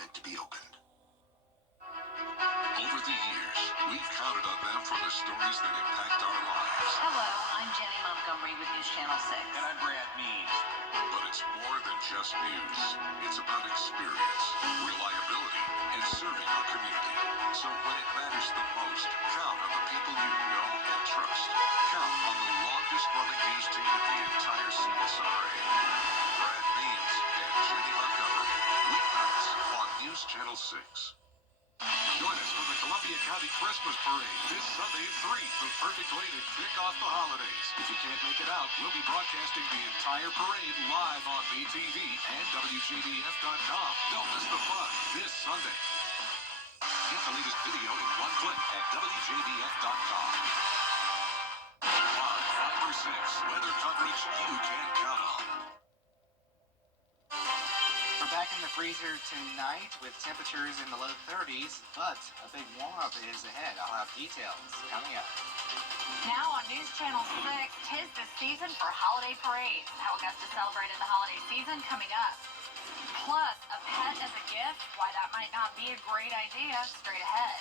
meant to be opened. Over the years, we've counted on them for the stories that impact our lives. Hello, I'm Jenny Montgomery with News Channel 6. And I'm Brad Mead. But it's more than just news. It's about experience, reliability, and serving our community. So when it matters the most, count on the people you know and trust. Count on the longest-running news team in the entire CSRA. Brad Means and Jenny Montgomery. Weeknights on News Channel 6. Join us for the Columbia County Christmas Parade this Sunday at 3, the perfect way to kick off the holidays. If you can't make it out, we'll be broadcasting the entire parade live on VTV and WJBF.com. Don't miss the fun this Sunday. Get the latest video in one click at WJBF.com. Live 5 or 6, weather coverage you can count on. We're back in the freezer tonight with temperatures in the low 30s, but a big warm-up is ahead. I'll have details coming up. Now on News Channel 6, 'tis the season for holiday parades. How Augusta celebrated the holiday season coming up. Plus, a pet as a gift, why that might not be a great idea, straight ahead.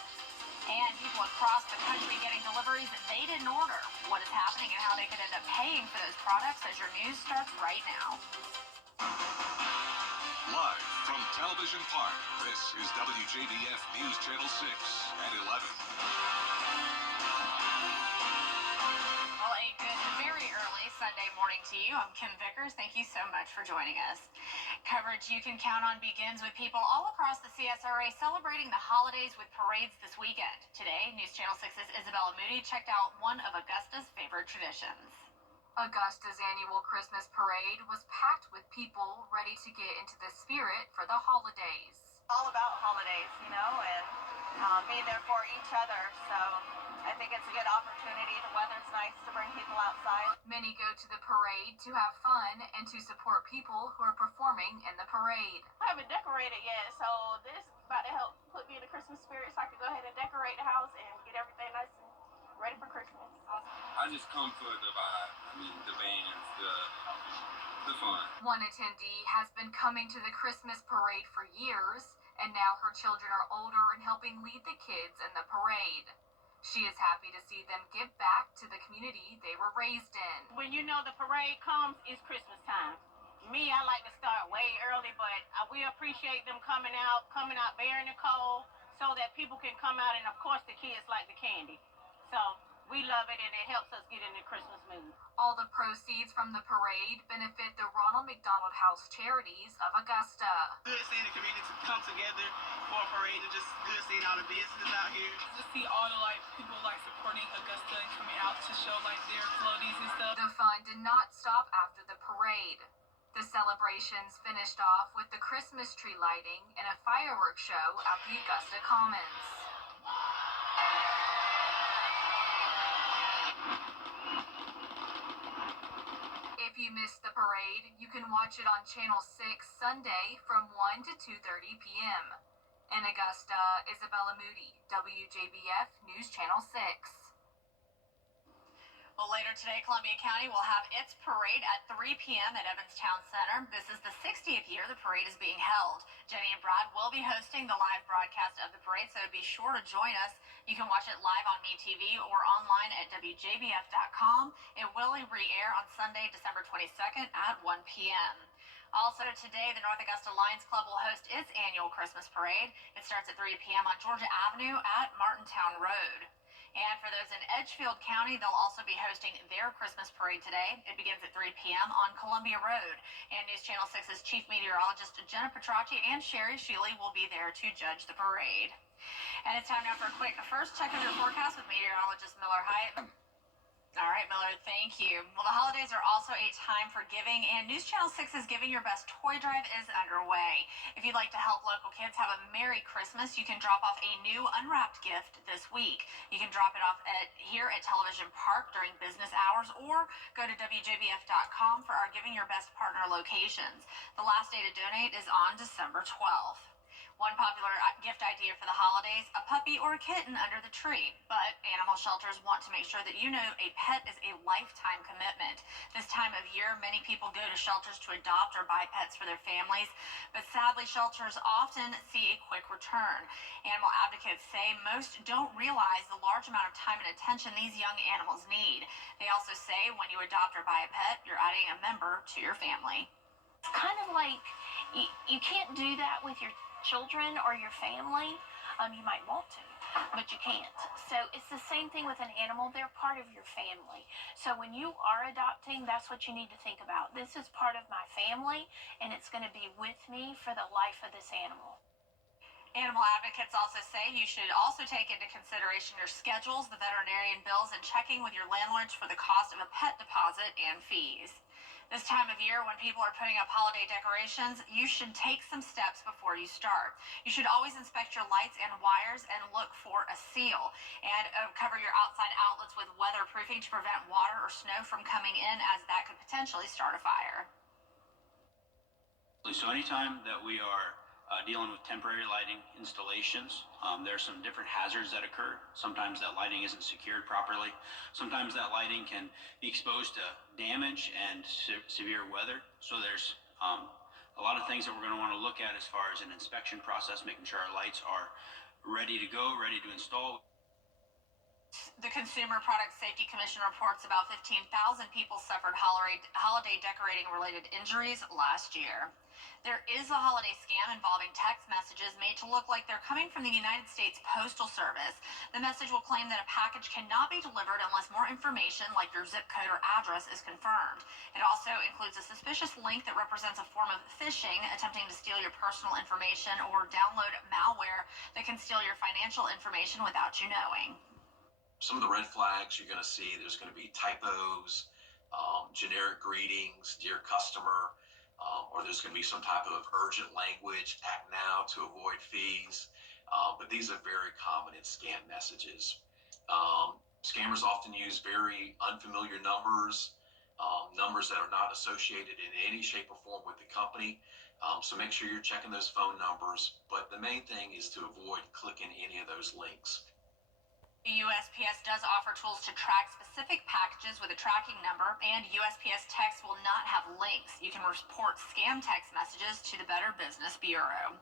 And people across the country getting deliveries that they didn't order. What is happening and how they could end up paying for those products as your news starts right now. Live from Television Park, this is WJBF News Channel 6 at 11. Well, a good, very early Sunday morning to you. I'm Kim Vickers. Thank you so much for joining us. Coverage you can count on begins with people all across the CSRA celebrating the holidays with parades this weekend. Today, News Channel 6's Isabella Moody checked out one of Augusta's favorite traditions. Augusta's annual Christmas parade was packed with people ready to get into the spirit for the holidays. All about holidays, you know, and being there for each other. So I think it's a good opportunity. The weather's nice to bring people outside. Many go to the parade to have fun and to support people who are performing in the parade. I haven't decorated yet, so this is about to help put me in the Christmas spirit so I can go ahead and decorate the house and get everything nice and ready for Christmas. I just come for the vibe. I mean, the bands, the fun. One attendee has been coming to the Christmas parade for years, and now her children are older and helping lead the kids in the parade. She is happy to see them give back to the community they were raised in. When you know the parade comes, it's Christmas time. Me, I like to start way early, but we appreciate them coming out bearing the cold so that people can come out, and of course the kids like the candy. So we love it, and it helps us get in the Christmas mood. All the proceeds from the parade benefit the Ronald McDonald House Charities of Augusta. Good seeing the community come together for a parade, and just good seeing all the businesses out here. Just see all the people supporting Augusta and coming out to show their floaties and stuff. The fun did not stop after the parade. The celebrations finished off with the Christmas tree lighting and a fireworks show at the Augusta Commons. If you missed the parade, you can watch it on Channel 6 Sunday from 1 to 2:30 p.m. In Augusta, Isabella Moody, WJBF News Channel 6. Well, later today, Columbia County will have its parade at 3 p.m. at Evans Town Center. This is the 60th year the parade is being held. Jenny and Brad will be hosting the live broadcast of the parade, so be sure to join us. You can watch it live on MeTV or online at WJBF.com. It will re-air on Sunday, December 22nd at 1 p.m. Also today, the North Augusta Lions Club will host its annual Christmas parade. It starts at 3 p.m. on Georgia Avenue at Martintown Road. And for those in Edgefield County, they'll also be hosting their Christmas parade today. It begins at 3 p.m. on Columbia Road. And News Channel 6's chief meteorologist Jenna Petracci and Sherry Shealy will be there to judge the parade. And it's time now for a quick first check of your forecast with meteorologist Miller Hyatt. All right, Miller, thank you. Well, the holidays are also a time for giving, and News Channel 6's Giving Your Best Toy Drive is underway. If you'd like to help local kids have a Merry Christmas, you can drop off a new unwrapped gift this week. You can drop it off here at Television Park during business hours, or go to WJBF.com for our Giving Your Best partner locations. The last day to donate is on December 12th. One popular gift idea for the holidays, a puppy or a kitten under the tree. But animal shelters want to make sure that you know a pet is a lifetime commitment. This time of year, many people go to shelters to adopt or buy pets for their families, but sadly, shelters often see a quick return. Animal advocates say most don't realize the large amount of time and attention these young animals need. They also say when you adopt or buy a pet, you're adding a member to your family. It's kind of like you can't do that with your children or your family. You might want to, but you can't. So it's the same thing with an animal. They're part of your family. So when you are adopting, that's what you need to think about. This is part of my family, and it's going to be with me for the life of this animal. Animal advocates also say you should also take into consideration your schedules, the veterinarian bills, and checking with your landlords for the cost of a pet deposit and fees. This time of year, when people are putting up holiday decorations, you should take some steps before you start. You should always inspect your lights and wires and look for a seal. And cover your outside outlets with weatherproofing to prevent water or snow from coming in, as that could potentially start a fire. So anytime that we are dealing with temporary lighting installations, there are some different hazards that occur. Sometimes that lighting isn't secured properly. Sometimes that lighting can be exposed to damage and severe weather. So there's a lot of things that we're going to want to look at as far as an inspection process, making sure our lights are ready to go, ready to install. The Consumer Product Safety Commission reports about 15,000 people suffered holiday decorating related injuries last year. There is a holiday scam involving text messages made to look like they're coming from the United States Postal Service. The message will claim that a package cannot be delivered unless more information, like your zip code or address, is confirmed. It also includes a suspicious link that represents a form of phishing, attempting to steal your personal information, or download malware that can steal your financial information without you knowing. Some of the red flags you're going to see, there's going to be typos, generic greetings, dear customer, or there's going to be some type of urgent language, act now to avoid fees. But these are very common in scam messages. Scammers often use very unfamiliar numbers, numbers that are not associated in any shape or form with the company. So make sure you're checking those phone numbers. But the main thing is to avoid clicking any of those links. The USPS does offer tools to track specific packages with a tracking number, and USPS text will not have links. You can report scam text messages to the Better Business Bureau.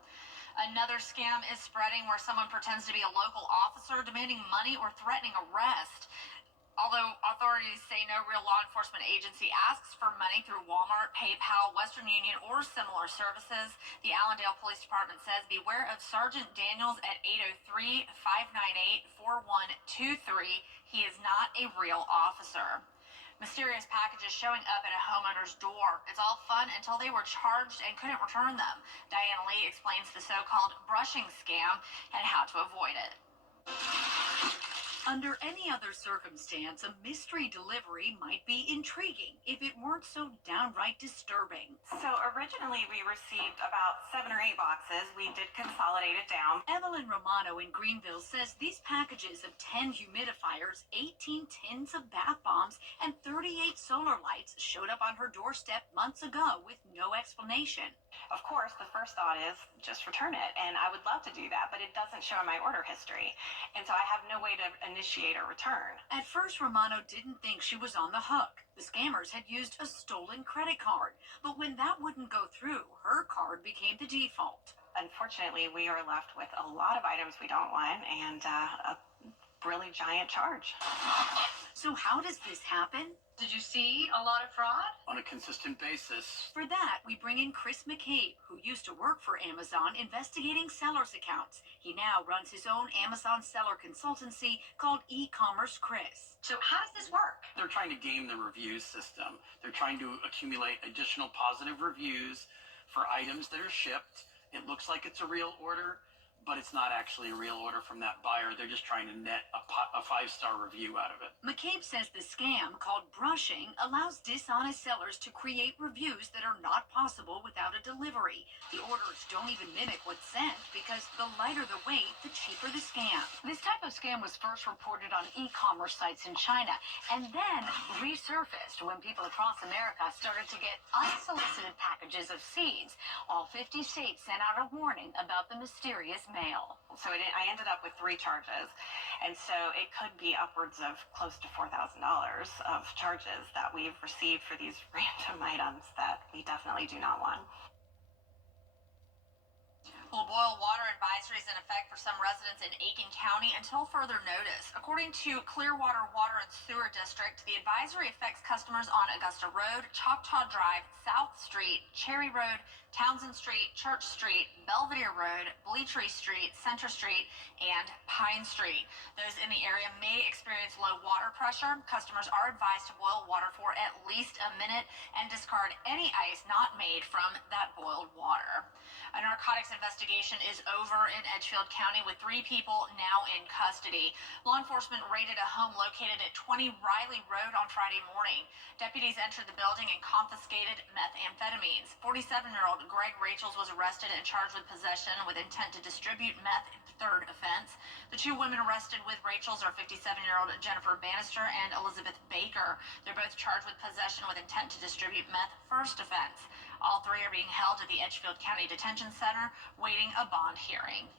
Another scam is spreading where someone pretends to be a local officer demanding money or threatening arrest. Although authorities say no real law enforcement agency asks for money through Walmart, PayPal, Western Union, or similar services, the Allendale Police Department says beware of Sergeant Daniels at 803-598-4123. He is not a real officer. Mysterious packages showing up at a homeowner's door. It's all fun until they were charged and couldn't return them. Diana Lee explains the so-called brushing scam and how to avoid it. Under any other circumstance, a mystery delivery might be intriguing if it weren't so downright disturbing. So originally we received about 7 or 8 boxes. We did consolidate it down. Evelyn Romano in Greenville says these packages of 10 humidifiers, 18 tins of bath bombs, and 38 solar lights showed up on her doorstep months ago with no explanation. Of course, the first thought is just return it, and I would love to do that, but it doesn't show in my order history, and so I have no way to initiate a return. At first, Romano didn't think she was on the hook. The scammers had used a stolen credit card, but when that wouldn't go through, her card became the default. Unfortunately, we are left with a lot of items we don't want and a really giant charge. So how does this happen? Did you see a lot of fraud? On a consistent basis. For that, we bring in Chris McCabe, who used to work for Amazon investigating sellers' accounts. He now runs his own Amazon seller consultancy called E-Commerce Chris. So how does this work? They're trying to game the review system. They're trying to accumulate additional positive reviews for items that are shipped. It looks like it's a real order, but it's not actually a real order from that buyer. They're just trying to net a 5-star review out of it. McCabe says the scam, called brushing, allows dishonest sellers to create reviews that are not possible without a delivery. The orders don't even mimic what's sent because the lighter the weight, the cheaper the scam. This type of scam was first reported on e-commerce sites in China and then resurfaced when people across America started to get unsolicited packages of seeds. All 50 states sent out a warning about the mysterious mail. So I ended up with 3 charges, and so it could be upwards of close to $4,000 of charges that we've received for these random items that we definitely do not want. Well, boil water advisory is in effect for some residents in Aiken County until further notice. According to Clearwater Water and Sewer District, the advisory affects customers on Augusta Road, Choctaw Drive, South Street, Cherry Road, Townsend Street, Church Street, Belvedere Road, Bleachery Street, Center Street, and Pine Street. Those in the area may experience low water pressure. Customers are advised to boil water for at least a minute and discard any ice not made from that boiled water. A narcotics investigation is over in Edgefield County with 3 people now in custody. Law enforcement raided a home located at 20 Riley Road on Friday morning. Deputies entered the building and confiscated methamphetamines. 47-year-old Greg Rachels was arrested and charged with possession with intent to distribute meth, 3rd offense. The 2 women arrested with Rachels are 57-year-old Jennifer Bannister and Elizabeth Baker. They're both charged with possession with intent to distribute meth, 1st offense. All 3 are being held at the Edgefield County Detention Center, waiting a bond hearing.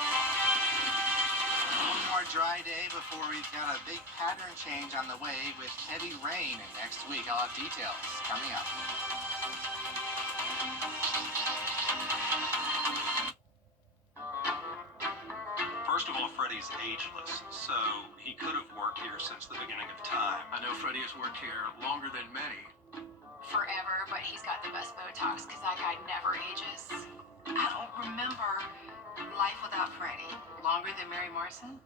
One more dry day before we've got a big pattern change on the way with heavy rain next week. I'll have details coming up. First of all, Freddie's ageless, so he could have worked here since the beginning of time. I know Freddie has worked here longer than many. Forever, but he's got the best Botox because that guy never ages. I don't remember life without Freddie. Longer than Mary Morrison?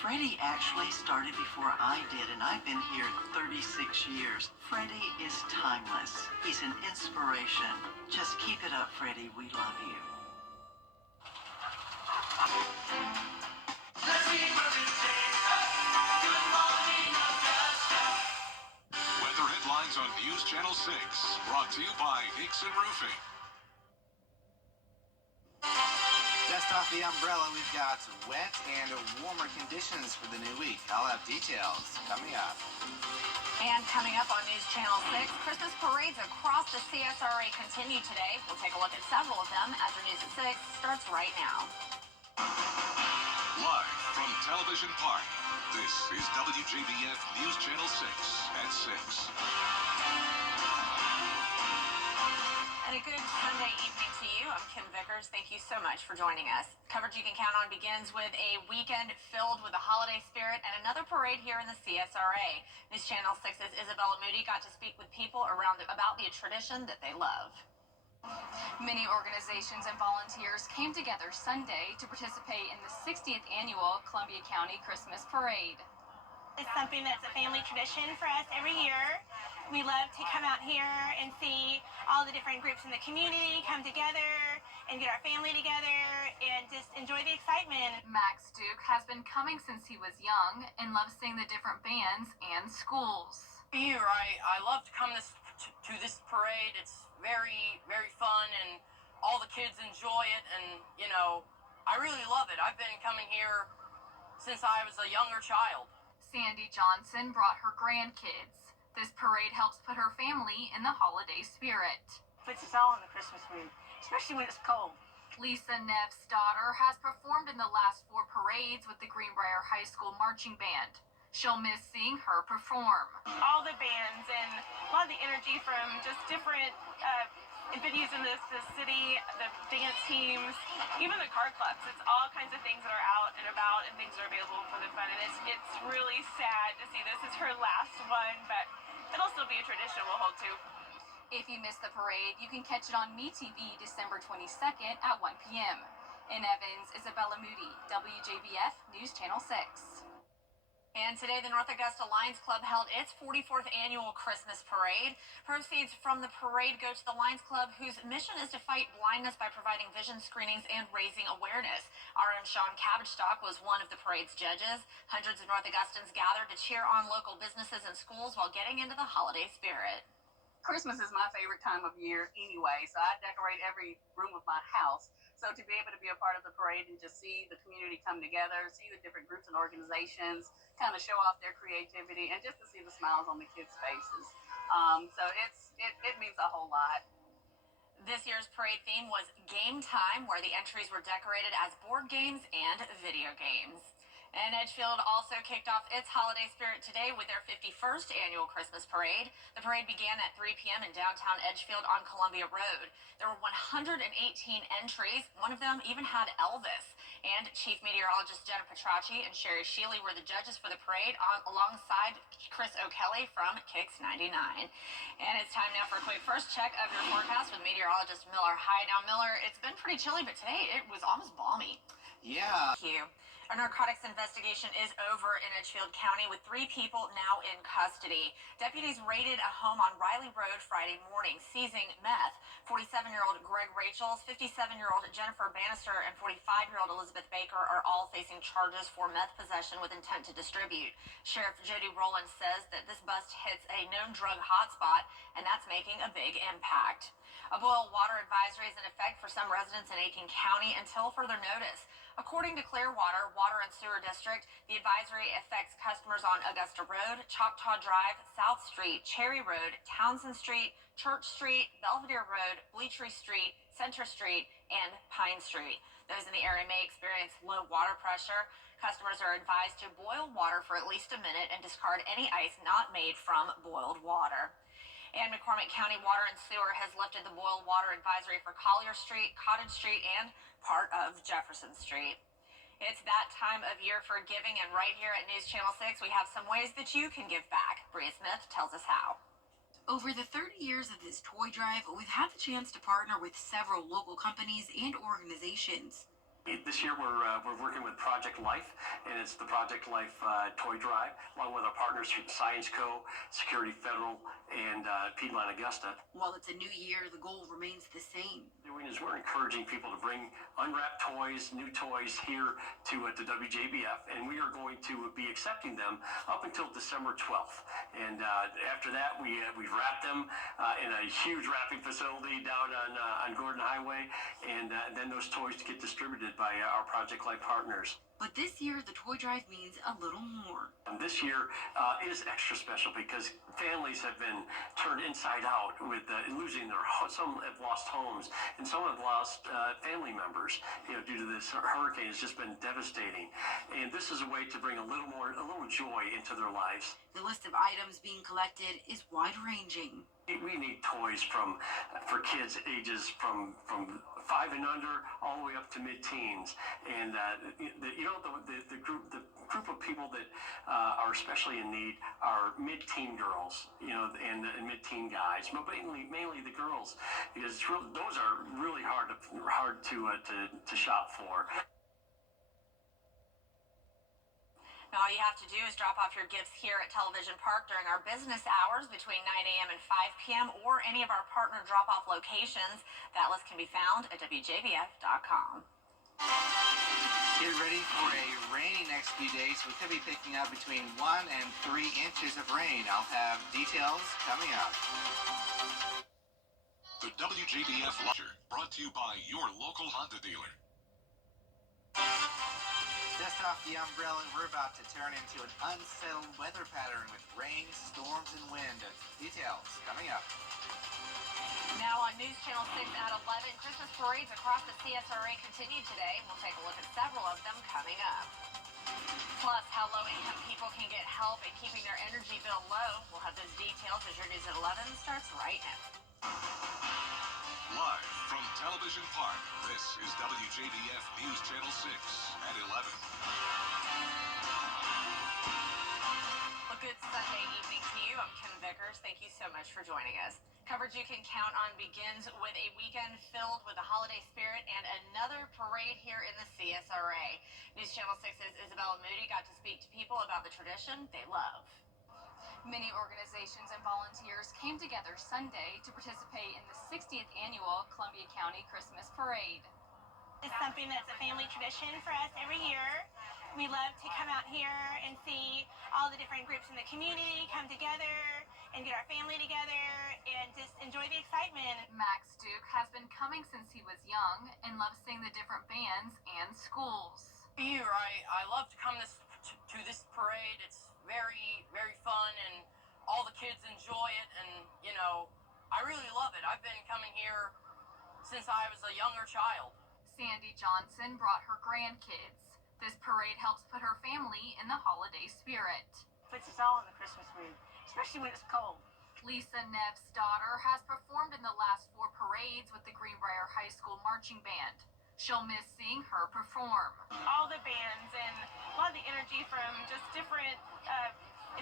Freddie actually started before I did, and I've been here 36 years. Freddie is timeless. He's an inspiration. Just keep it up, Freddie. We love you. Weather headlines on News Channel 6, brought to you by Nixon Roofing. Just off the umbrella, we've got wet and warmer conditions for the new week. I'll have details coming up. And coming up on News Channel 6, Christmas parades across the CSRA continue today. We'll take a look at several of them as the News at 6 starts right now. Live from Television Park, this is WJBF News Channel 6 at 6. And a good Sunday evening to you. I'm Kim Vickers. Thank you so much for joining us. Coverage you can count on begins with a weekend filled with the holiday spirit and another parade here in the CSRA. News Channel 6's Isabella Moody got to speak with people about the tradition that they love. Many organizations and volunteers came together Sunday to participate in the 60th annual Columbia County Christmas Parade. It's something that's a family tradition for us every year. We love to come out here and see all the different groups in the community come together and get our family together and just enjoy the excitement. Max Duke has been coming since he was young and loves seeing the different bands and schools. Here, I love to come to this parade. It's very, very fun, and all the kids enjoy it, and, you know, I really love it. I've been coming here since I was a younger child. Sandy Johnson brought her grandkids. This parade helps put her family in the holiday spirit. Puts us all in the Christmas mood, especially when it's cold. Lisa Neff's daughter has performed in the last 4 parades with the Greenbrier High School Marching Band. She'll miss seeing her perform. All the bands and a lot of the energy from just different venues in the city, the dance teams, even the car clubs. It's all kinds of things that are out and about and things that are available for the fun. And it's really sad to see this is her last one, but it'll still be a tradition we'll hold to. If you missed the parade, you can catch it on MeTV December 22nd at 1 p.m. In Evans, Isabella Moody, WJBF News Channel 6. And today, the North Augusta Lions Club held its 44th annual Christmas parade. Proceeds from the parade go to the Lions Club, whose mission is to fight blindness by providing vision screenings and raising awareness. Our own Sean Cabbage was one of the parade's judges. Hundreds of North Augustans gathered to cheer on local businesses and schools while getting into the holiday spirit. Christmas is my favorite time of year anyway, so I decorate every room of my house. So to be able to be a part of the parade and just see the community come together, see the different groups and organizations kind of show off their creativity, and just to see the smiles on the kids' faces. So it means a whole lot. This year's parade theme was Game Time, where the entries were decorated as board games and video games. And Edgefield also kicked off its holiday spirit today with their 51st annual Christmas parade. The parade began at 3 p.m. in downtown Edgefield on Columbia Road. There were 118 entries. One of them even had Elvis. And Chief Meteorologist Jenna Petracci and Sherry Shealy were the judges for the parade alongside Chris O'Kelly from Kix 99. And it's time now for a quick first check of your forecast with meteorologist Miller. Hi. Now, Miller, it's been pretty chilly, but today it was almost balmy. Yeah. Thank you. A narcotics investigation is over in Edgefield County with 3 people now in custody. Deputies raided a home on Riley Road Friday morning, seizing meth. 47-year-old Greg Rachels, 57-year-old Jennifer Bannister, and 45-year-old Elizabeth Baker are all facing charges for meth possession with intent to distribute. Sheriff Jody Rowland says that this bust hits a known drug hotspot, and that's making a big impact. A boil water advisory is in effect for some residents in Aiken County until further notice. According to Clearwater Water and Sewer District, the advisory affects customers on Augusta Road, Choctaw Drive, South Street, Cherry Road, Townsend Street, Church Street, Belvedere Road, Bleachery Street, Center Street, and Pine Street. Those in the area may experience low water pressure. Customers are advised to boil water for at least a minute and discard any ice not made from boiled water. And McCormick County Water and Sewer has lifted the boil water advisory for Collier Street, Cottage Street, and part of Jefferson Street. It's that time of year for giving, and right here at News Channel 6, we have some ways that you can give back. Bria Smith tells us how. Over the 30 years of this toy drive, we've had the chance to partner with several local companies and organizations. This year we're working with Project Life, and it's the Project Life Toy Drive, along with our partners from Science Co., Security Federal, and Piedmont Augusta. While it's a new year, the goal remains the same. We're encouraging people to bring unwrapped toys, new toys here to WJBF, and we are going to be accepting them up until December 12th. And after that, we wrap them in a huge wrapping facility down on Gordon Highway, and then those toys get distributed by our Project Life partners. But this year, the toy drive means a little more. And this year is extra special because families have been turned inside out with losing their homes. Some have lost homes, and some have lost family members. Due to this hurricane, it's just been devastating. And this is a way to bring a little joy into their lives. The list of items being collected is wide-ranging. We need toys for kids ages from 5 and under all the way up to mid-teens, and the group of people that are especially in need are mid-teen girls, and mid-teen guys, but mainly the girls, because those are really hard to shop for. Now, all you have to do is drop off your gifts here at Television Park during our business hours between 9 a.m. and 5 p.m. or any of our partner drop-off locations. That list can be found at WJBF.com. Get ready for a rainy next few days. We could be picking up between 1 and 3 inches of rain. I'll have details coming up. The WJBF Lecture, brought to you by your local Honda dealer. Just off the umbrella, we're about to turn into an unsettled weather pattern with rain, storms, and wind. Details coming up. Now on News Channel 6 at 11, Christmas parades across the CSRA continue today. We'll take a look at several of them coming up. Plus, how low-income people can get help in keeping their energy bill low. We'll have those details as your News at 11 starts right now. Live from Television Park, this is WJBF News Channel 6 at 11. Well, good Sunday evening to you. I'm Kim Vickers. Thank you so much for joining us. Coverage you can count on begins with a weekend filled with the holiday spirit and another parade here in the CSRA. News Channel 6's Isabella Moody got to speak to people about the tradition they love. Many organizations and volunteers came together Sunday to participate in the 60th annual Columbia County Christmas Parade. It's something that's a family tradition for us every year. We love to come out here and see all the different groups in the community come together and get our family together and just enjoy the excitement. Max Duke has been coming since he was young and loves seeing the different bands and schools. Here, I love to come to this parade. It's very, very fun, and all the kids enjoy it, and, you know, I really love it. I've been coming here since I was a younger child. Sandy Johnson brought her grandkids. This parade helps put her family in the holiday spirit. Puts us all in the Christmas mood, especially when it's cold. Lisa Neff's daughter has performed in the last 4 parades with the Greenbrier High School Marching Band. She'll miss seeing her perform. All the bands and a lot of the energy from just different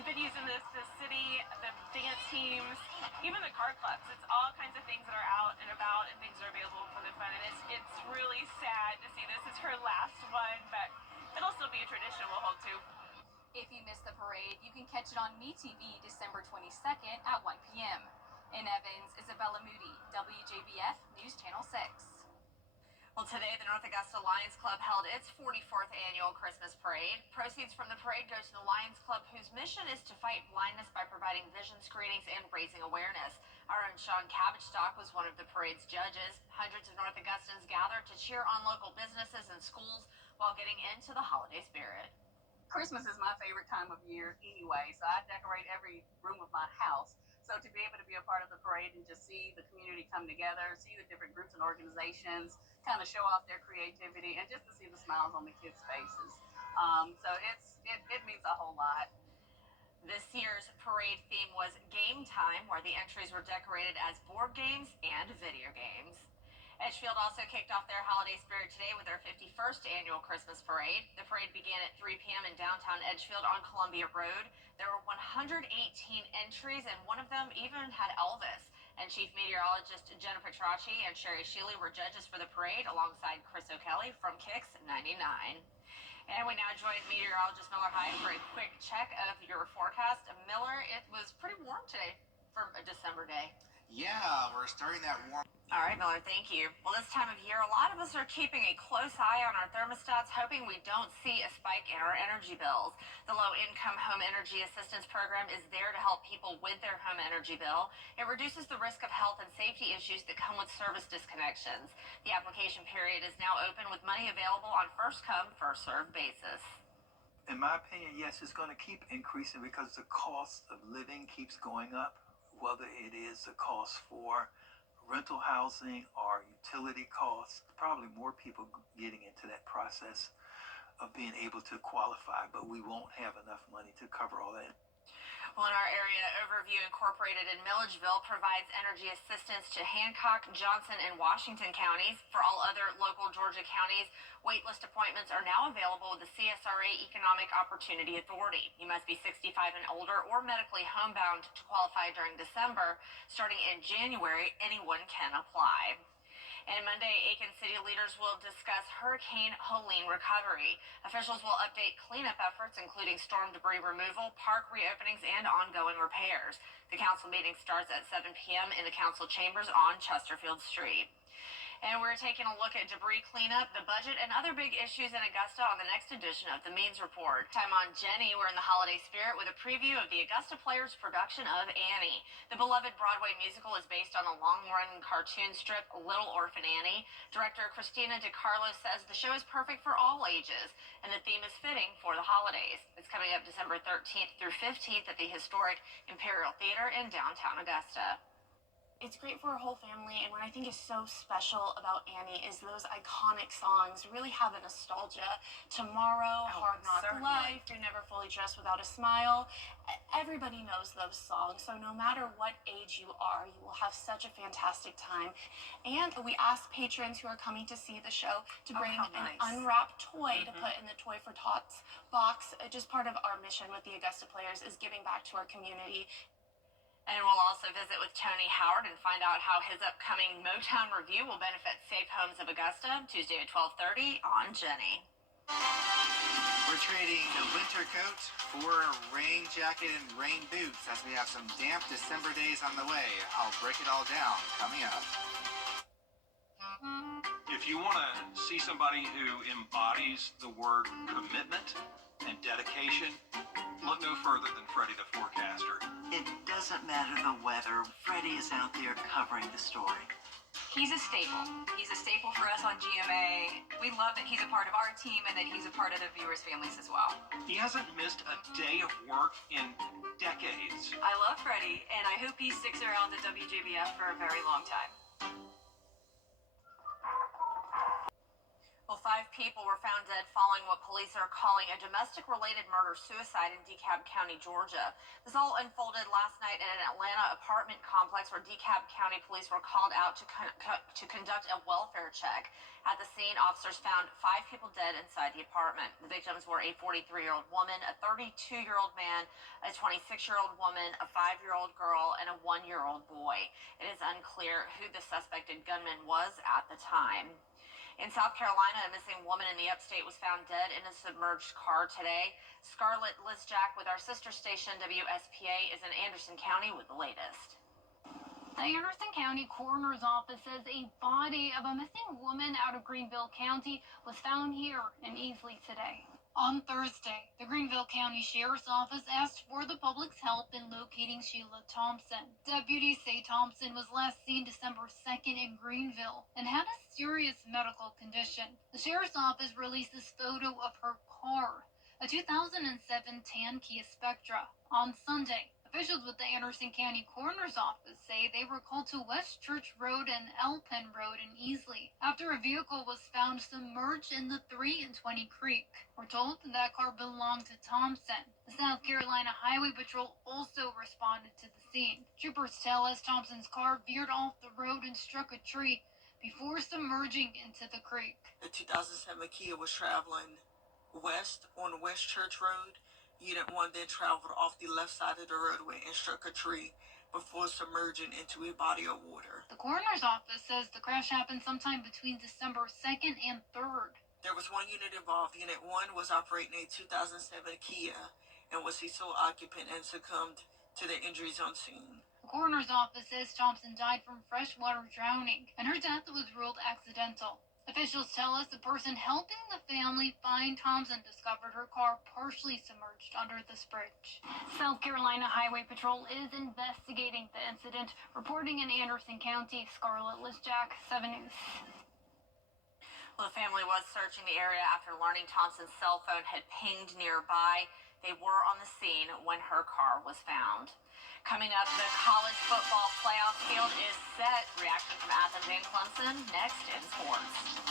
venues in the city, the dance teams, even the car clubs. It's all kinds of things that are out and about and things that are available for the fun. And it's really sad to see this is her last one, but it'll still be a tradition we'll hold to. If you missed the parade, you can catch it on MeTV December 22nd at 1 p.m. In Evans, Isabella Moody, WJBF News Channel 6. Well, today the North Augusta Lions Club held its 44th annual Christmas parade. Proceeds from the parade go to the Lions Club, whose mission is to fight blindness by providing vision screenings and raising awareness. Our own Sean Cabbage was one of the parade's judges. Hundreds of North Augustans gathered to cheer on local businesses and schools while getting into the holiday spirit. Christmas is my favorite time of year anyway, so I decorate every room of my house. So to be able to be a part of the parade and just see the community come together, see the different groups and organizations kind of show off their creativity, and just to see the smiles on the kids' faces. So it means a whole lot. This year's parade theme was Game Time, where the entries were decorated as board games and video games. Edgefield also kicked off their holiday spirit today with their 51st annual Christmas parade. The parade began at 3 p.m. in downtown Edgefield on Columbia Road. There were 118 entries, and one of them even had Elvis. And Chief Meteorologist Jenna Petracci and Sherry Shealy were judges for the parade alongside Chris O'Kelly from Kix 99. And we now join meteorologist Miller Hyde for a quick check of your forecast. Miller, it was pretty warm today for a December day. Yeah, we're starting that warm. All right, Miller, thank you. Well, this time of year, a lot of us are keeping a close eye on our thermostats, hoping we don't see a spike in our energy bills. The Low-Income Home Energy Assistance Program is there to help people with their home energy bill. It reduces the risk of health and safety issues that come with service disconnections. The application period is now open with money available on first-come, first-served basis. In my opinion, yes, it's going to keep increasing because the cost of living keeps going up, whether it is the cost for rental housing or utility costs. Probably more people getting into that process of being able to qualify, but we won't have enough money to cover all that. Well, in our area, Overview Incorporated in Milledgeville provides energy assistance to Hancock, Johnson, and Washington counties. For all other local Georgia counties, waitlist appointments are now available with the CSRA Economic Opportunity Authority. You must be 65 and older or medically homebound to qualify during December. Starting in January, anyone can apply. And Monday, Aiken City leaders will discuss Hurricane Helene recovery. Officials will update cleanup efforts, including storm debris removal, park reopenings, and ongoing repairs. The council meeting starts at 7 p.m. in the council chambers on Chesterfield Street. And we're taking a look at debris cleanup, the budget, and other big issues in Augusta on the next edition of the Means Report. Time on Jenny, we're in the holiday spirit with a preview of the Augusta Players' production of Annie. The beloved Broadway musical is based on the long-running cartoon strip Little Orphan Annie. Director Christina DiCarlo says the show is perfect for all ages, and the theme is fitting for the holidays. It's coming up December 13th through 15th at the historic Imperial Theater in downtown Augusta. It's great for our whole family, and what I think is so special about Annie is those iconic songs really have a nostalgia. Tomorrow, Hard Knock Life, You're Never Fully Dressed Without a Smile. Everybody knows those songs, so no matter what age you are, you will have such a fantastic time. And we ask patrons who are coming to see the show to bring an unwrapped toy to put in the Toy for Tots box. Just part of our mission with the Augusta Players is giving back to our community. And we'll also visit with Tony Howard and find out how his upcoming Motown review will benefit Safe Homes of Augusta, Tuesday at 12:30 on Jenny. We're trading the winter coat for a rain jacket and rain boots as we have some damp December days on the way. I'll break it all down coming up. If you want to see somebody who embodies the word commitment and dedication, look no further than Freddie the Forecaster. It doesn't matter the weather. Freddie is out there covering the story. He's a staple. He's a staple for us on GMA. We love that he's a part of our team and that he's a part of the viewers' families as well. He hasn't missed a day of work in decades. I love Freddie, and I hope he sticks around the WJBF for a very long time. Well, 5 people were found dead following what police are calling a domestic-related murder-suicide in DeKalb County, Georgia. This all unfolded last night in an Atlanta apartment complex where DeKalb County police were called out to conduct a welfare check. At the scene, officers found 5 people dead inside the apartment. The victims were a 43-year-old woman, a 32-year-old man, a 26-year-old woman, a 5-year-old girl, and a 1-year-old boy. It is unclear who the suspected gunman was at the time. In South Carolina, a missing woman in the upstate was found dead in a submerged car today. Scarlett Lizjack with our sister station WSPA is in Anderson County with the latest. The Anderson County Coroner's Office says a body of a missing woman out of Greenville County was found here in Easley today. On Thursday, the Greenville County Sheriff's Office asked for the public's help in locating Sheila Thompson. Deputies say Thompson was last seen December 2nd in Greenville and had a serious medical condition. The Sheriff's Office released this photo of her car, a 2007 tan Kia Spectra, on Sunday. Officials with the Anderson County Coroner's Office say they were called to West Church Road and Alpen Road in Easley after a vehicle was found submerged in the 3 and 20 Creek. We're told that car belonged to Thompson. The South Carolina Highway Patrol also responded to the scene. Troopers tell us Thompson's car veered off the road and struck a tree before submerging into the creek. The 2007 Kia was traveling west on West Church Road. Unit 1 then traveled off the left side of the roadway and struck a tree before submerging into a body of water. The coroner's office says the crash happened sometime between December 2nd and 3rd. There was 1 unit involved. Unit 1 was operating a 2007 Kia and was the sole occupant and succumbed to the injuries on scene. The coroner's office says Thompson died from freshwater drowning, and her death was ruled accidental. Officials tell us the person helping the family find Thompson discovered her car partially submerged under this bridge. South Carolina Highway Patrol is investigating the incident. Reporting in Anderson County, Scarlett Lizjack, 7 News. Well, the family was searching the area after learning Thompson's cell phone had pinged nearby. They were on the scene when her car was found. Coming up, the college football playoff field is set. Reaction from Athens and Clemson next in sports.